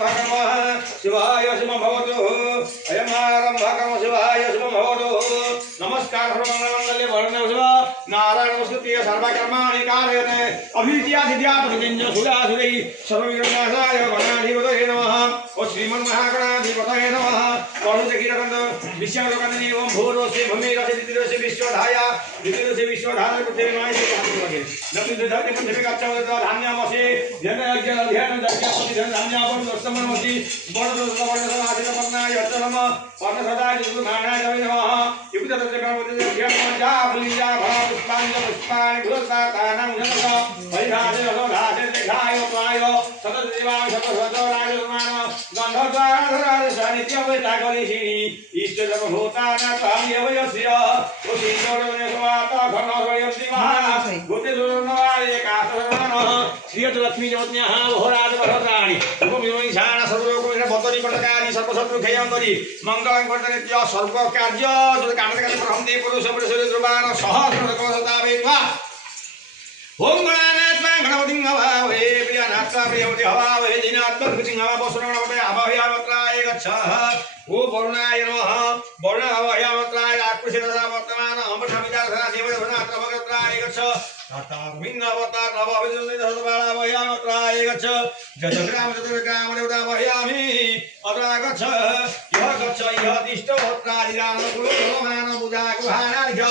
कर्म शिवाय शुभं भवतु अयम् आरम्भः कर्म शिवाय शुभं भवतु नमस्कार सर्वमंगलमांगल्ये वरदे शिव नारायण नमस्कृत्य सर्वकर्माणि कारयते अभीत्यादित्यादित्यं सुरासुरै सर्वविघ्ननाशाय गणाधिपतये नमः ओ श्रीमन्महागणाधिपतये नमः कर्णचकीरकन्द विश्वलोकनन्दि ओम भूर्भुवस्सु भूमिरसि विश्वधाया द्वितीयस्य विश्वधारय पृथ्वीमायि लक्ष्मी धरती पृथ्वी गच्छति धान्यमसि ध्यान धान्यापन दर्शनमसि वर्णदोषवर्णदनादिनपन्नाय नमः वर्णसदाय दुर्माणाय नमः युक्ततत्त्वकर्मज्ञानमज्जा पुलिजा पुष्पाणि पुरस्तानां जनक परिधासे रसोधासे देखाय प्राय सततदेवाय सतसतराय सुमान गन्धद्वाराधराय सानित्यवैताकलिषि इष्टधर्मभूतानां यवयस्य उसिन्दोरने समाता घनोरयन्ति महा भूतेदुर्नवाय कासरमानः श्रीयतलक्ष्मी जपत्न्याः भोराज वरदाणि उपमिमैषाण सर्वलोकमिन बतरि कटकानि सर्वशत्रु खेयङ्करि मङ्गलं कर्तनित्य सर्वकार्य कामकार्य प्रहन्ते पुरुषपुरुषले ध्रुवान सहस्रकलशतावेत्वा ओम गणानात्मा गणपतिं हवामहे प्रियनात्मा प्रियवति हवामहे दीनात्मा कृतिं हवामहे अभयामत्राय गच्छ ओ वरुणाय नमः वरुण अभयामत्राय आकृष्यता वर्तमान अमृतविचारधरा देवधनात्र भगत्राय गच्छ तातामिन्नवतार नवविदुनिधसबालाभयामत्राय गच्छ जतग्राम देवता भयामि अत्रा गच्छ यः तिष्ठोत्रादिरामकुलोमान बुधाकुहानार्घ्य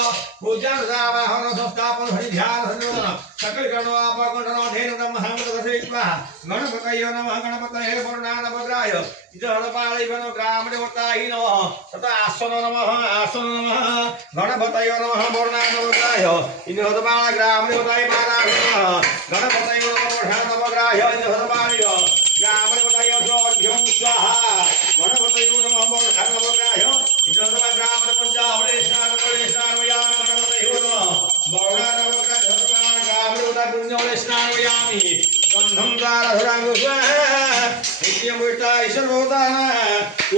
पूजानुसावाहन संस्थापन हरिध्यान धन्यवाद सकल गणवापगणो धेनु महामदसेत्वा गणपतयो नमः गणपतये वरुणानभद्राय इतहरपालैवनो ग्रामदेवताय नमः तथा आसन नमः गणपतयो नमः वरुणानभद्राय इतहरपाल ग्रामदेवताय पादाय नमः गणपतयो नमः वरुणानभद्राय इतहरपालय ग्रामदेवताय सोऽर्घ्यं स्वाहा गणपतयो नमः वरुणानभद्राय इतहरपाल ग्रामदेवताय स्नानवयामि गणपतयो नमः वरुणानभद्राय स्नानवयामि गन्धं द्वारधराङ्गुस्वाहा नित्यं विष्टाय सर्वोदान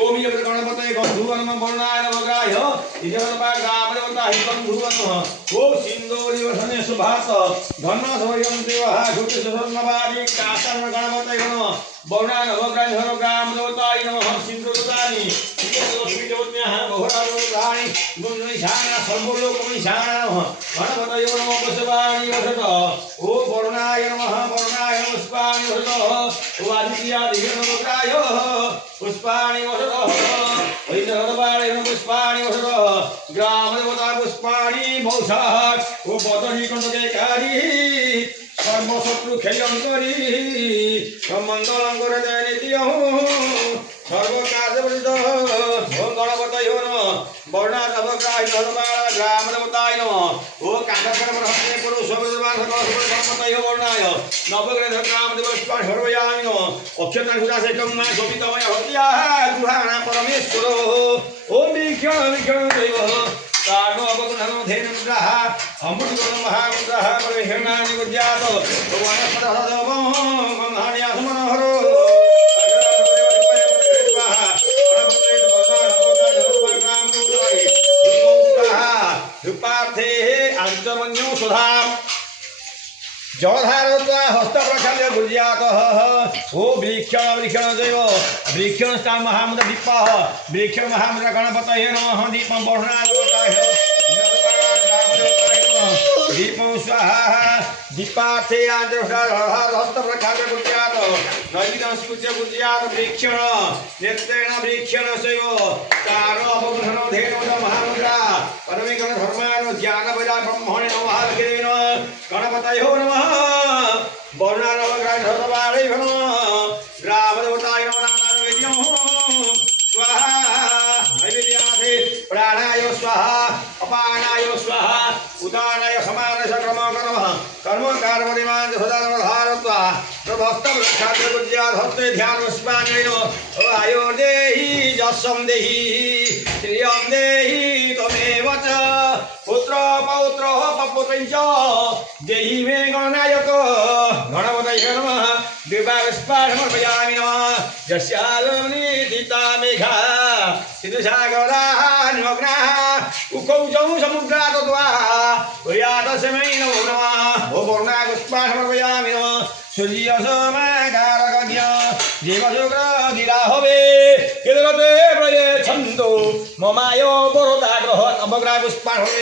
ओम यम गणपतये गन्धुवनम वर्णाय नवग्राह्य इजवनपा ग्रामदेवताय गन्धुवनम ओ सिन्दूरिवसने सुभास धन्नसोयं देवः घुटसर्ववादी कासन गणपतये नमः वर्णाय नवग्राह्य ग्रामदेवताय नमः सिन्दूरदानि लक्ष्मीदेवत्याः बहुराजोदानि गुणनिशान सर्वलोकनिशान गणपतये नमः पुष्पाणि वसत ओ वर्णाय नमः पुष्पाणि वसत ओ आदित्यादिव्य नवग्राह्य पुष्पाणि वसत वैद्यहरपालय पुष्पाणि वसत ग्रामदेवता पुष्पाणि बहुशाः ओ बदनी कंटकेकारी सर्वशत्रु खेयङ्करी मङ्गलं कुरुते नित्यं सर्वकार्यवृतो ओम गणपतये नमः वर्णानभद्राय ग्रामदेवताय नमः ओ काककर ब्रह्मणे पुरुषोत्तमान गणपतये वर्णाय नवग्रह ग्रामदेवस्वान् सर्वयामि नमः अक्षतां सुदासेकं मा शोभितमय हत्याः गुहाना परमेश्वरो ओम वीक्षण दैवः कानो अवगुणनो धेनुग्रह अमृतगुण महामुद्रः परिहेणानि गुज्यात वनस्पतहदवं गन्धान्यासमनोहरो पार्थे अंचमन्यो सुधाम जवधारत्वा हस्तप्रक्षाल्य गुर्यातः ओ वृक्षण देव वृक्षण महामुद्र दीपः वृक्षण महामुद्र गणपतये नमः दीपं वर्णाय दीपं स्वाहा दीपार्थे हस्तप्रक्षाल्य गुर्यात नैवेद्यं स्वीकृत्य गुर्यात वृक्षण नेत्रेण वृक्षण सेव कारो अवगुणनो धेनो महामुद्रा परमेकरण धर्मानो ज्ञानबला ब्रह्मणे नमः गिरेण गणपतये नमः वर्णानवग्राह्य धर्मवालय नमः ग्रामदेवताय नमः स्वाहा नैवेद्याथे प्राणाय स्वाहा अपानाय स्वाहा उदानाय समानस कर्म कर्मणिमान सदानवधारत्वा प्रभक्तवृक्षाद्य गुज्यात् हस्ते ध्यानस्मान्येन आयो देहि यशं देहि श्रियं देहि त्वमेव च पुत्र पौत्र पपुत्रञ्च देहि मे गणनायक गणपतये नमः दिवास्पादमर्पयामि नमः यस्यालोनिदिता मेघा सिन्धुसागरान्मग्नाः उकौचौ समुद्रातद्वा वयातस्मै नमो नमः ओ वर्णागुस्पादमर्पयामि नमः सूर्यसोमकारकज्ञ দেবযোগ্র গিরা হবে কেদরতে প্রয়ে ছন্দো মমায় বরদাগ্রহ অবগ্রাহ পুষ্পাণ হবে